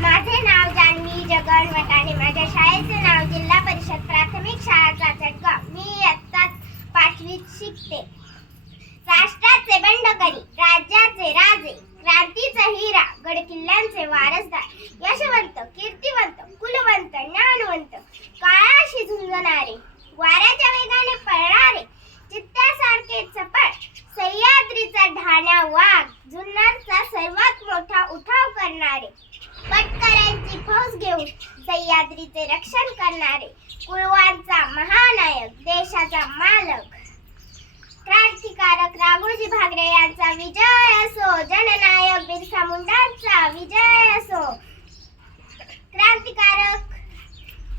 माझे नाव जान्हवी जगन वटाणे माझ्या शाळेचे नाव जिल्हा परिषद प्राथमिक शाळा चाचटगाव मी इयत्ता पाचवीत शिकते. राष्ट्राचे बंडकरी राज्याचे राजे क्रांतीचा हिरा गडकिल्ल्यांचे वारसदार यशवंत कीर्तिवंत कुलवंत ज्ञानवंत काळाशी झुंजणारे वाऱ्याच्या वेगाने पळणारे चित्त्यासारखे चपट सह्याद्रीचा ढाण्या वाघ जुन्नरचा सर्वात मोठा उठाव करणारे पटकऱ्यांची फौज घेऊन सह्याद्रीचे रक्षण करणारे कुळवांचा महानायक देशाचा मालक. क्रांतिकारक राघोजी भागरे यांचा विजय असो जननायक बिरसा मुंडांचा विजय असो. क्रांतिकारक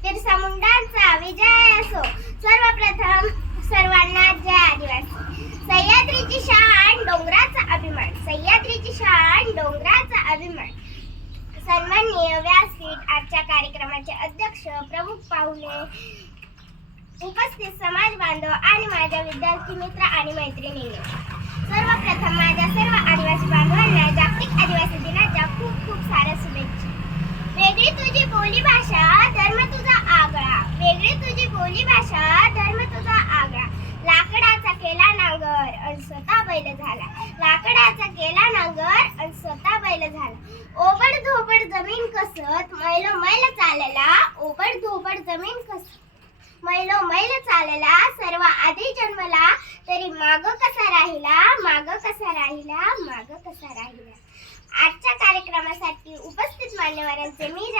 बिरसा मुंडांचा विजय असो. सर्वप्रथम सर्वांना जय आदिवासी. सह्याद्रीची शान डोंगराचा अभिमान. सह्याद्रीची शान डोंगराचा अभिमान. सन्माननीय व्यासपीठ आजच्या कार्यक्रमाचे अध्यक्ष प्रमुख पाहुणे उपस्थित समाज बांधव आणि माझ्या विद्यार्थी मित्र आणि मैत्रिणी सर्वप्रथम माझ्या सर्व आदिवासी बांधवांना जागतिक आदिवासी दिनाच्या खूप खूप साऱ्या शुभेच्छा. वेगळी तुझी बोली भाषा धर्म तुझा आगळा. वेगळी तुझी बोली भाषा धर्म तुझा आगळा. लाकडाचा केला नांगर आणि स्वतः बैल झाला. लाकडाचा केला नांगर आणि स्वतः बैल झाला ओबड धोबड जमीन कसत मैलो मैल चालला ओबड धोबड जमीन कसत मैलो मैल चालला सर्व आधी जन्मला तरी माग कसा राहिला माग कसा राहिला माग कसा राहिला आजच्या कार्यक्रमासाठी उपस्थित मान्यवरांचे मी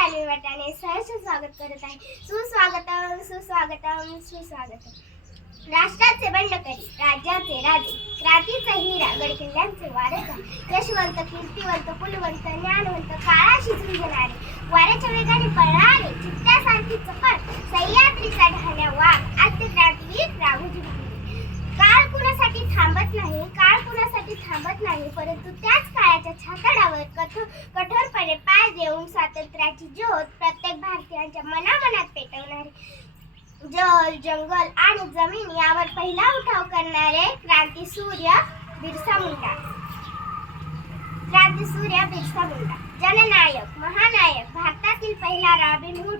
जान्हवी सहर्ष स्वागत करत आहे. सुस्वागतम सुस्वागतम सुस्वागतम. राष्ट्राचे बंडकरी राज्याचे राजे क्रांतीचा हिरा गडकिल्ल्यांचे वारसदार यशवंत कीर्तिवंत कुलवंत ज्ञानवंत काळाशी झुंजणारे वाऱ्याच्या वेगाने पळणारे चित्त्यासारखी चपळ सह्याद्रीचा ढाण्या वाघ आद्य स्वातंत्र्याची ज्योत प्रत्येक भारतीयांच्या मनामनात पेटवणारे जल जंगल आणि जमीन यावर पहिला उठाव करणारे क्रांती सूर्य बिरसा मुंडा. क्रांती सूर्य बिरसा मुंडा. जननायक महानायक भारतातील पहिला रॉबिनहूड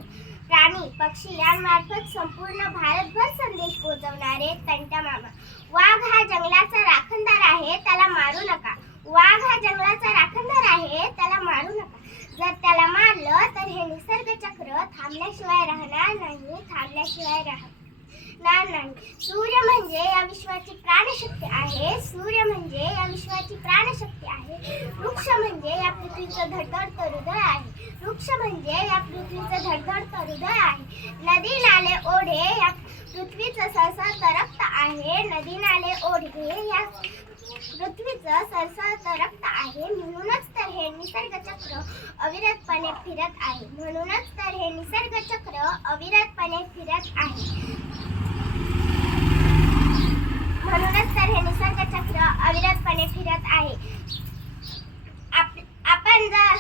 प्राणी पक्षी यांमार्फत संपूर्ण भारतभर संदेश पोहोचवणारे तंटा मामा. वाघ हा जंगलाचा राखणदार आहे त्याला मारू नका. वाघ हा जंगलाचा राखणदार आहे त्याला मारू नका. जर त्याला मारलं तर हे निसर्ग चक्र थांबल्याशिवाय राहणार नाही थांबल्याशिवाय राहणार नाही. सूर्य म्हणजे या विश्वाची प्राणशक्ती आहे. सूर्य म्हणजे या विश्वाची प्राणशक्ती आहे. वृक्ष म्हणजे या पृथ्वीचं धडधडतं हृदय आहे. वृक्ष म्हणजे या पृथ्वीचं धडधडतं हृदय आहे. नदी नाले ओढे या पृथ्वीचं सहसा तरक्त आहे. नदी नाले ओढे या पृथ्वीचं सरसरतं रक्त आहे. म्हणूनच तर हे निसर्ग चक्र अविरतपणे फिरत आहे. म्हणूनच तर हे निसर्ग चक्र अविरतपणे फिरत आहे. म्हणूनच तर हे निसर्ग चक्र अविरतपणे फिरत आहे. आप- आपण जर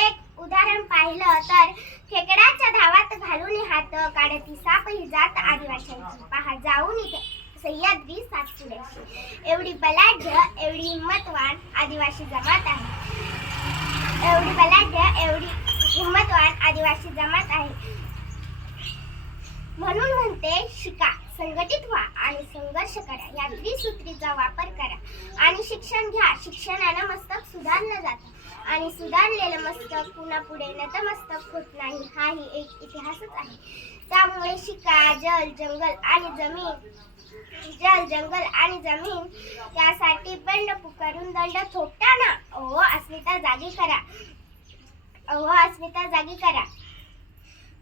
एक उदाहरण पाहिलं तर खेकड्याच्या धावात घालून हात काढती साप ही जात आदिवासींची. पहा जाऊन इथे सह्याद्री सातपुड्याची एवढी बलाढ्य एवढी हिंमतवान आदिवासी जमात आहे. एवढी बलाढ्य एवढी हिंमतवान आदिवासी जमात आहे. म्हणून म्हणते शिका. संघटित व्हा आणि संघर्ष करा. या त्रिसूत्रीचा वापर करा आणि शिक्षण घ्या. शिक्षणानं मस्तक सुधारलं जातं. आणि सुधारलेलं मस्तक पुन्हा पुढे नतमस्तक होत नाही. हाही एक इतिहासच आहे. त्यामुळे शिका जल जंगल आणि जमीन जल जंगल आणि जमीन यासाठी बंड पुकारून दंड थोपटाना अहो अस्मिता जागी करा. अहो अस्मिता जागी करा.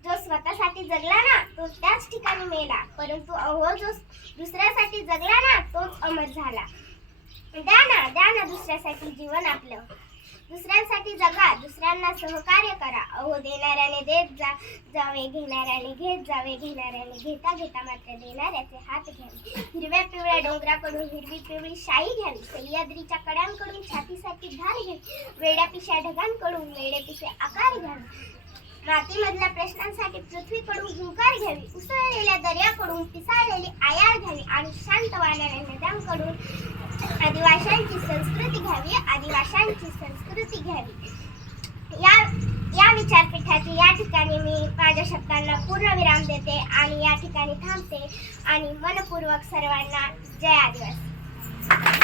जो स्वतःसाठी जगला ना तो त्याच ठिकाणी मेला. परंतु अहो जो दुसऱ्यासाठी जगला ना तोच अमर झाला. द्या ना द्या ना दुसऱ्यासाठी जीवन आपलं. दुसऱ्यांसाठी जगा दुसऱ्यांना सहकार्य करा. अहो देणाऱ्याने देत जा जावे घेणाऱ्याने घेत जावे घेणाऱ्याने घेता घेता मात्र देणाऱ्याचे हात घ्यावे हिरव्या पिवळ्या डोंगराकडून हिरवी पिवळी शाई घ्यावी सह्याद्रीच्या कड्यांकडून छातीसाठी ढाल घ्यावी वेड्या पिशा ढगांकडून वेडे आकार घ्यावे रात्रीमधल्या प्रश्नांसाठी पृथ्वीकडून हुंकार घ्यावी उसळलेल्या दर्याकडून पिसाळलेली आयाळ घ्यावी आणि शांत वाहणाऱ्या नद्यांकडून आदिवाशांची संस्कृती घ्यावी आदिवाशांची संस्कृती घ्यावी. या या विचार माझ्या शब्दांना पूर्ण विराम देते आणि या ठिकाणी थांबते आणि मनपूर्वक सर्वांना जय आदिवासी.